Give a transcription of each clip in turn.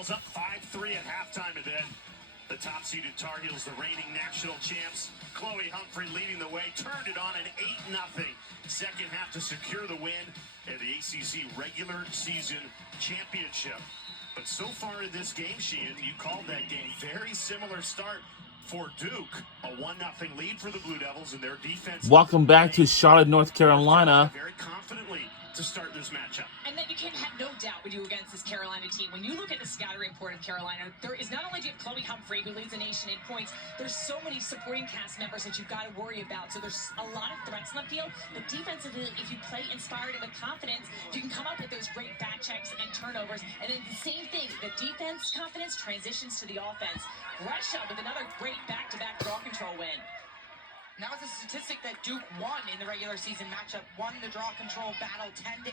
Devils up 5-3 at halftime, and then the top-seeded Tar Heels, the reigning national champs, Chloe Humphrey leading the way, turned it on an 8-0 second half to secure the win in the ACC regular season championship. But so far in this game, Sheehan, you called that game very similar start for Duke. A 1-0 lead for the Blue Devils and their defense. Welcome back to Charlotte, North Carolina. Very confidently to start this matchup. And then you can have no doubt when you're against this Carolina team. When you look at the scouting report of Carolina, there is not only do you have Chloe Humphrey, who leads the nation in points, there's so many supporting cast members that you've got to worry about. So there's a lot of threats on the field. But defensively, if you play inspired and with confidence, you can come up with those great back checks and turnovers. And then the same thing, the defense confidence transitions to the offense. Gresham with another great back-to-back draw control win. Now it's a statistic that Duke won in the regular season matchup, won the draw control battle 10-8.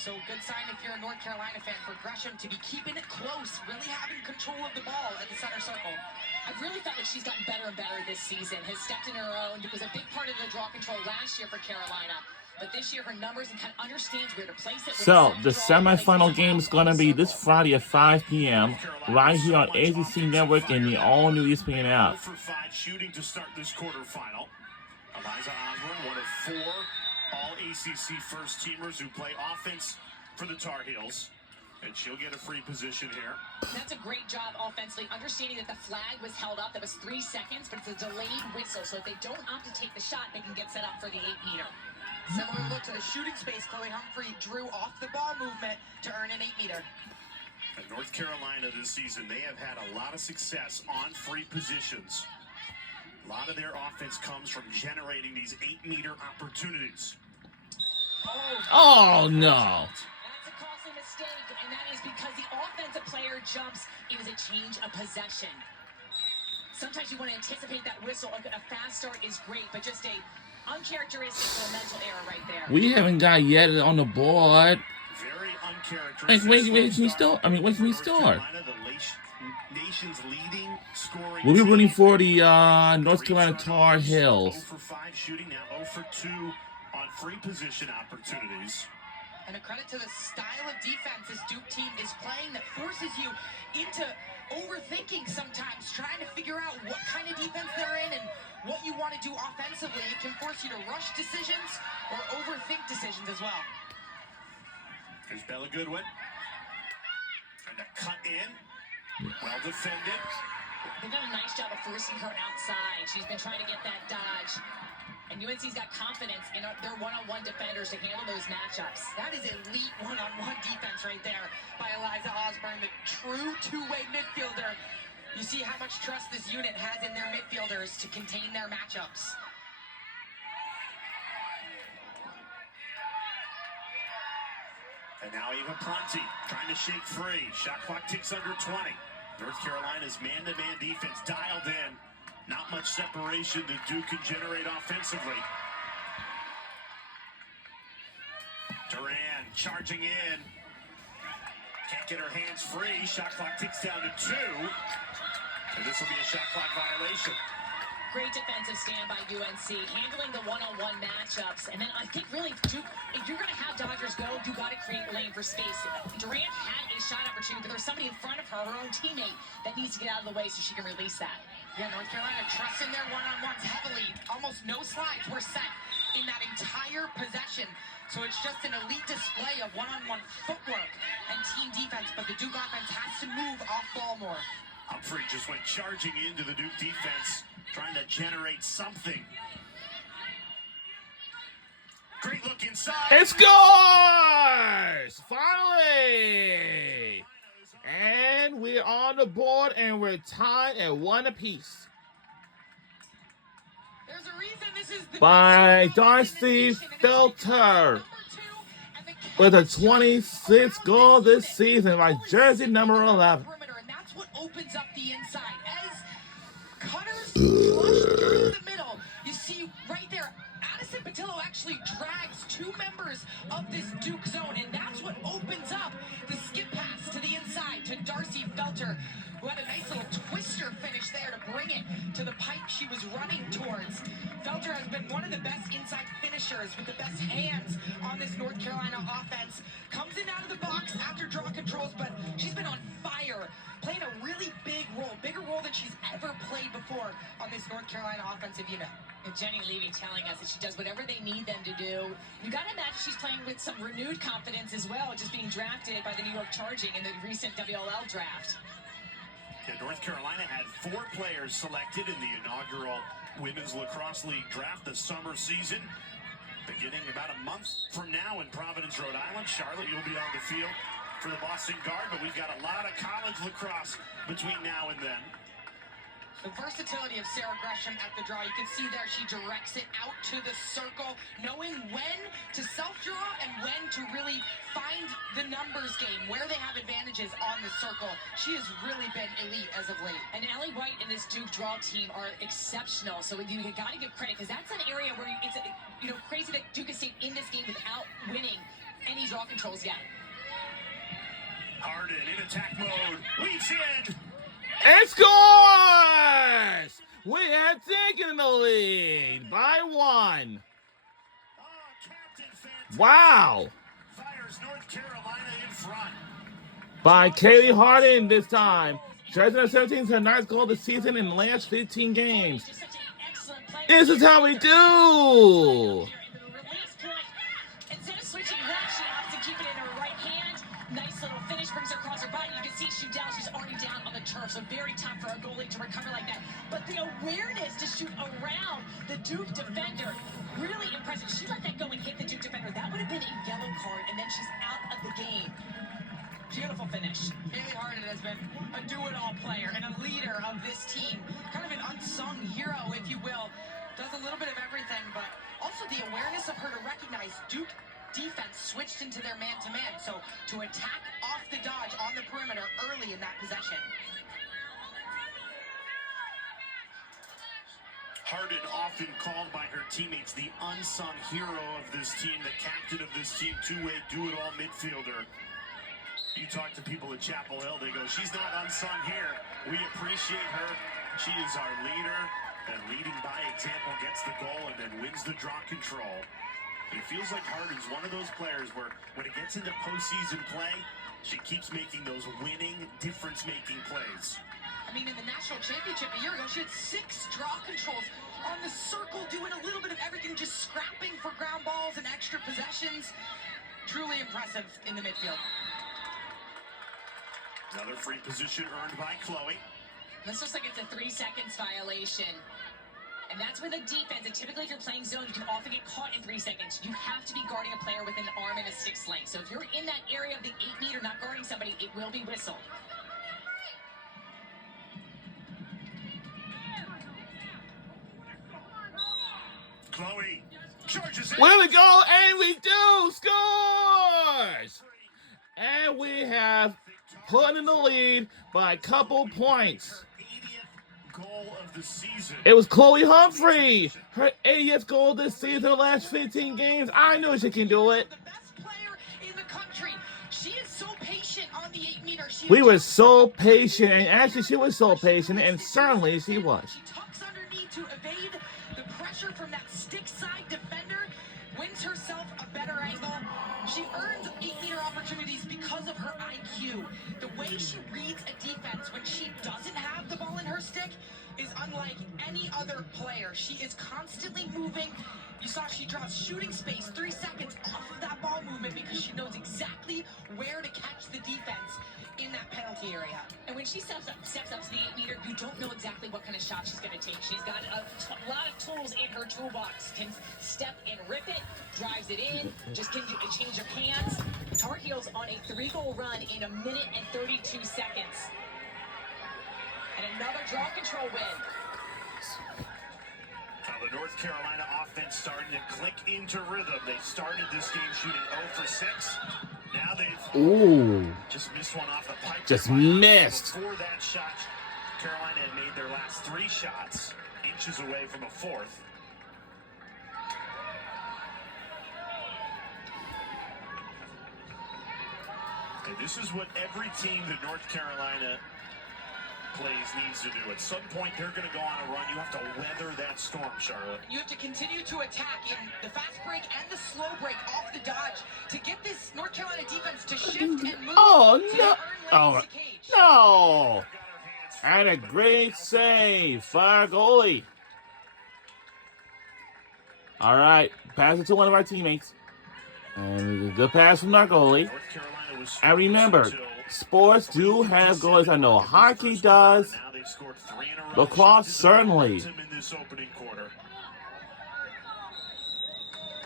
So good sign if you're a North Carolina fan for Gresham to be keeping it close, really having control of the ball at the center circle. I've really felt like she's gotten better and better this season, has stepped in her own. It was a big part of the draw control last year for Carolina. But this year, her numbers and kind of understands where to place it. So, the semifinal game is going to be this Friday at 5 p.m. right here on ACC Network and the all-new ESPN app. 0 for 5 shooting to start this quarterfinal. Eliza Osborne, one of 4 all-ACC first-teamers who play offense for the Tar Heels. And she'll get a free position here. That's a great job offensively, understanding that the flag was held up. That was 3 seconds, but it's a delayed whistle. So if they don't opt to take the shot, they can get set up for the 8-meter. Similar look to the shooting space. Chloe Humphrey drew off the ball movement to earn an 8-meter. In North Carolina this season, they have had a lot of success on free positions. A lot of their offense comes from generating these 8-meter opportunities. Oh, no. That's a costly mistake, and that is because the offensive player jumps. It was a change of possession. Sometimes you want to anticipate that whistle. A fast start is great, but just a uncharacteristic little mental error right there. We haven't got yet on the board. Very uncharacteristic. Wait, can we start? I mean, when can we start? Nation's leading scoring. We'll be rooting for the North Carolina Tar Heels. 0 for 5 shooting, now 0 for 2 on free position opportunities. And a credit to the style of defense this Duke team is playing that forces you into overthinking sometimes, trying to figure out what kind of defense they're in and what you want to do offensively. It can force you to rush decisions or overthink decisions as well. There's Bella Goodwin. Trying to cut in. Well defended. They've done a nice job of forcing her outside. She's been trying to get that dodge. And UNC's got confidence in their one-on-one defenders to handle those matchups. That is elite one-on-one defense right there by Eliza Osborne, the true two-way midfielder. You see how much trust this unit has in their midfielders to contain their matchups. And now Eva Pronti trying to shake free. Shot clock ticks under 20. North Carolina's man-to-man defense dialed in. Not much separation that Duke can generate offensively. Duran charging in. Can't get her hands free. Shot clock ticks down to 2. And this will be a shot clock violation. Great defensive stand by UNC, handling the one-on-one matchups. And then I think really, Duke, if you're going to have Dodgers go, you got to create lane for space. Durant had a shot opportunity, but there's somebody in front of her own teammate, that needs to get out of the way so she can release that. Yeah, North Carolina trusts in their one-on-ones heavily. Almost no slides were set in that entire possession. So it's just an elite display of one-on-one footwork and team defense, but the Duke offense has to move off ball more. Humphrey just went charging into the Duke defense, trying to generate something. Great look inside. It scores! Finally! And we're on the board, and we're tied at 1 apiece. There's a reason this is the By Darcy Felter with a 26th goal this season by jersey number 11. And that's what opens up the inside. As cutters flush through the middle, you see right there, Addison Patillo actually drags 2 members of this Duke zone, and that's what opens up the skip pass to the inside to Darcy Felter, who had a nice little twister finish there to bring it to the pipe she was running towards. Felter has been one of the best inside finishers with the best hands on this North Carolina offense. Comes in out of the box after draw controls, but she's been on fire. role than she's ever played before on this North Carolina offensive unit. And Jenny Levy telling us that she does whatever they need them to do. You got to imagine she's playing with some renewed confidence as well, just being drafted by the New York Charging in the recent WLL draft. Yeah, North Carolina had 4 players selected in the inaugural Women's Lacrosse League draft this summer season. Beginning about a month from now in Providence, Rhode Island. Charlotte, you'll be on the field for the Boston Guard, but we've got a lot of college lacrosse between now and then. The versatility of Sarah Gresham at the draw. You can see there she directs it out to the circle, knowing when to self-draw and when to really find the numbers game, where they have advantages on the circle. She has really been elite as of late. And Allie White and this Duke draw team are exceptional. So you got to give credit, because that's an area where it's crazy that Duke has stayed in this game without winning any draw controls yet. Harden in attack mode, leaps in. And scores! We have taken the lead by 1. Oh, Captain Fantastic Wow! fires North Carolina in front. By Kaylee Harden this time. Dresden 17 is her ninth goal of the season in the last 15 games. Just such an excellent player. This is how we do! Instead of switching left, she opts to keep it in her right hand. Nice little finish, brings her across her body. You can see she's down. She's already down on the turf, so very tough for a goalie to recover like that. But the awareness to shoot around the Duke defender, really impressive. She let that go and hit the Duke defender. That would have been a yellow card, and then she's out of the game. Beautiful finish. Kaylee Harden has been a do-it-all player and a leader of this team. Kind of an unsung hero, if you will. Does a little bit of everything, but also the awareness of her to recognize Duke defense switched into their man-to-man. So to attack off the dodge on the perimeter early in that possession. Harden, often called by her teammates the unsung hero of this team, the captain of this team, two-way do-it-all midfielder. You talk to people at Chapel Hill, they go, she's not unsung here. We appreciate her. She is our leader, and leading by example, gets the goal and then wins the draw control. It feels like Harden's one of those players where when it gets into postseason play, she keeps making those winning, difference-making plays. I mean, in the national championship a year ago, she had 6 draw controls on the circle, doing a little bit of everything, just scrapping for ground balls and extra possessions. Truly impressive in the midfield. Another free position earned by Chloe. This looks like it's a 3 seconds violation. And that's where the defense, and typically if you're playing zone, you can often get caught in 3 seconds. You have to be guarding a player with an arm and a 6 length. So if you're in that area of the 8 meter not guarding somebody, it will be whistled. Chloe charges in. Where we go, and we do! Scores! And we have put in the lead by a couple points. 80th goal of the season. It was Chloe Humphrey, her 80th goal this season in the last 15 games. I know she can do it. The best player in the country. She is so patient on the 8 meter. We were so patient, and actually she was so patient, and certainly she was. She tucks underneath to evade the pressure from that stick side defender, wins herself a better angle. She earns 8 meter opportunities because of her IQ. The way she reads a defense when she doesn't have the ball in her stick is unlike any other player. She is constantly moving. You saw she draws shooting space 3 seconds off of that ball movement because she knows exactly where to catch the defense in that penalty area. And when she steps up to the 8 meter, you don't know exactly what kind of shot she's going to take. She's got a lot of tools in her toolbox. Can step and rip it, drives it in, just gives you a change of hands. Tar Heels on a 3-goal run in 1 minute and 32 seconds. And another draw control win. Now the North Carolina offense starting to click into rhythm. They started this game shooting 0 for 6. Now they've Ooh. just missed one off the pipe. Just missed. Before that shot, Carolina had made their last 3 shots, inches away from a 4th. And this is what every team that North Carolina plays needs to do. At some point, they're going to go on a run. You have to weather that storm, Charlotte. You have to continue to attack in the fast break and the slow break off the dodge to get this North Carolina defense to shift and move. Oh, to no. earn lanes Oh, to cage. no. Got our hands And a great save for our goalie. All right, pass it to one of our teammates. And a good pass from our goalie. North Carolina was And remember, until sports do have goalies. I know hockey does. now they've scored 3 in a row. Lacrosse Shifted the certainly. momentum in this opening quarter.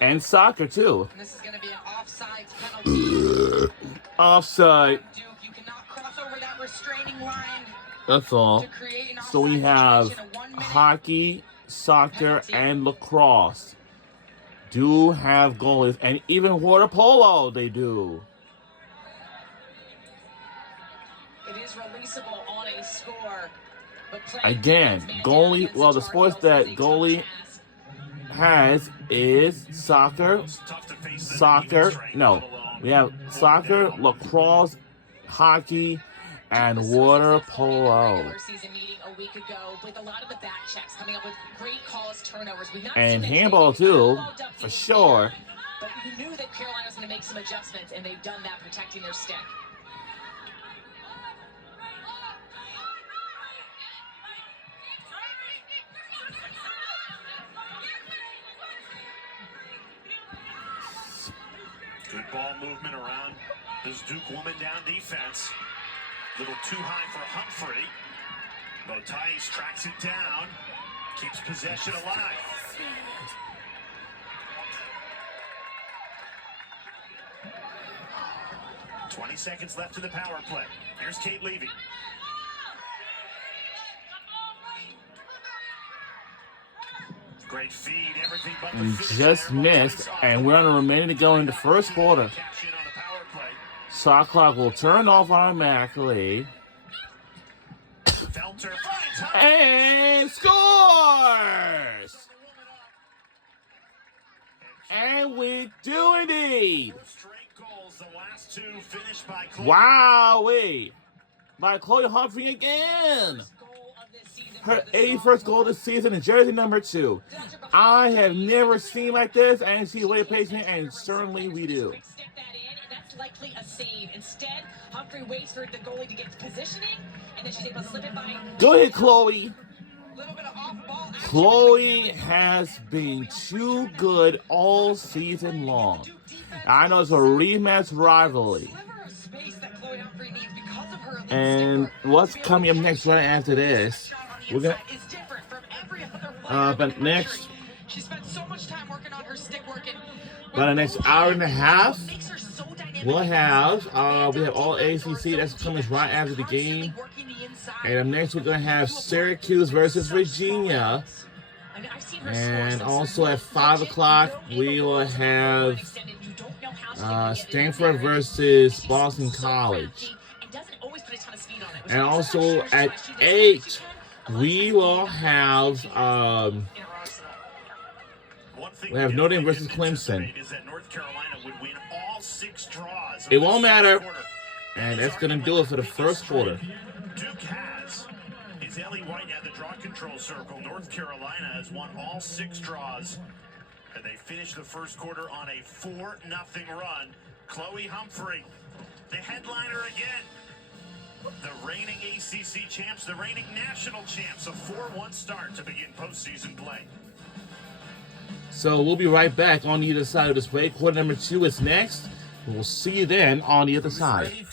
And soccer too. And this is going to be an offsides penalty. Offside. Duke, you cannot cross over that restraining line That's all. to create an So we offside have situation, a 1 minute hockey, soccer, and lacrosse do have goalies, and even water polo they do. It is releasable on a score. But playing Again, defense man goalie. against Well, the Tar sports Heels that is a tough goalie task. has is soccer, It's tough to face them soccer. even strength, No, let alone we have soccer, lacrosse, hockey, and water polo. Regular season meeting a week ago with a lot of the back checks coming up with great calls, turnovers. We've not And seen handball, anything too, logged up for in sure. here, But you knew that Carolina was going to make some adjustments, and they've done that, protecting their stick. good ball movement around this Duke woman down defense. A little too high for Humphrey. Botais tracks it down, keeps possession alive. "20 seconds left in the power play. Here's Kate Levy. Great feed, everything but the And finish just there. missed, Botais off and the we're on a mark. remaining to go in the first quarter. Cash in on the power play. Shot clock will turn off automatically. Felter finds Humphrey. And scores! And we do indeed. Straight goals, the last two finished by Chloe. Wowee! By Chloe Humphrey again. Goal of this season Her for the 81st goal this season in jersey number 2. I have never seen like this, and she waited patiently, and certainly we do. Stick that in, and that's likely a save. Instead, Humphrey waits for the goalie to get positioning, and then she's able to slip it by. Go ahead, Chloe. little bit of off-ball action. Chloe has been too good all season long. I know it's a rematch rivalry. Sliver of space that Chloe Humphrey needs because of her elite And stick work. what's coming up next right after this? Shot on the We're gonna inside is different from every other player in but the next- country. She spent so much time working on her stick work, and By the next hour and a half, what makes her so dynamic we'll is have stands we have out all defense ACC or that's so coming deep right that after the she's game. constantly working the inside. And up next we're gonna have Syracuse versus Virginia. I mean, I've seen her And score some also at legit 5 o'clock, no we angle will goals that are have extended. You don't know how she's gonna get it in Stanford there. She's versus Boston so College. crafty and doesn't always put a ton of speed on it, which And makes also her sure at she does 8, what she can, we will have in her arsenal. One thing We have Notre Dame versus didn't Clemson. anticipate is that North Carolina would win all 6 draws. of It the won't first matter. quarter. And that's gonna do it for the first quarter. Duke has. It's Ellie White at the draw control circle. North Carolina has won all 6 draws. And they finished the first quarter on a 4-0 run. Chloe Humphrey, the headliner again. The reigning ACC champs, the reigning national champs. A 4-1 start to begin postseason play. So we'll be right back on the other side of this break. Quarter number 2 is next. We'll see you then on the other side.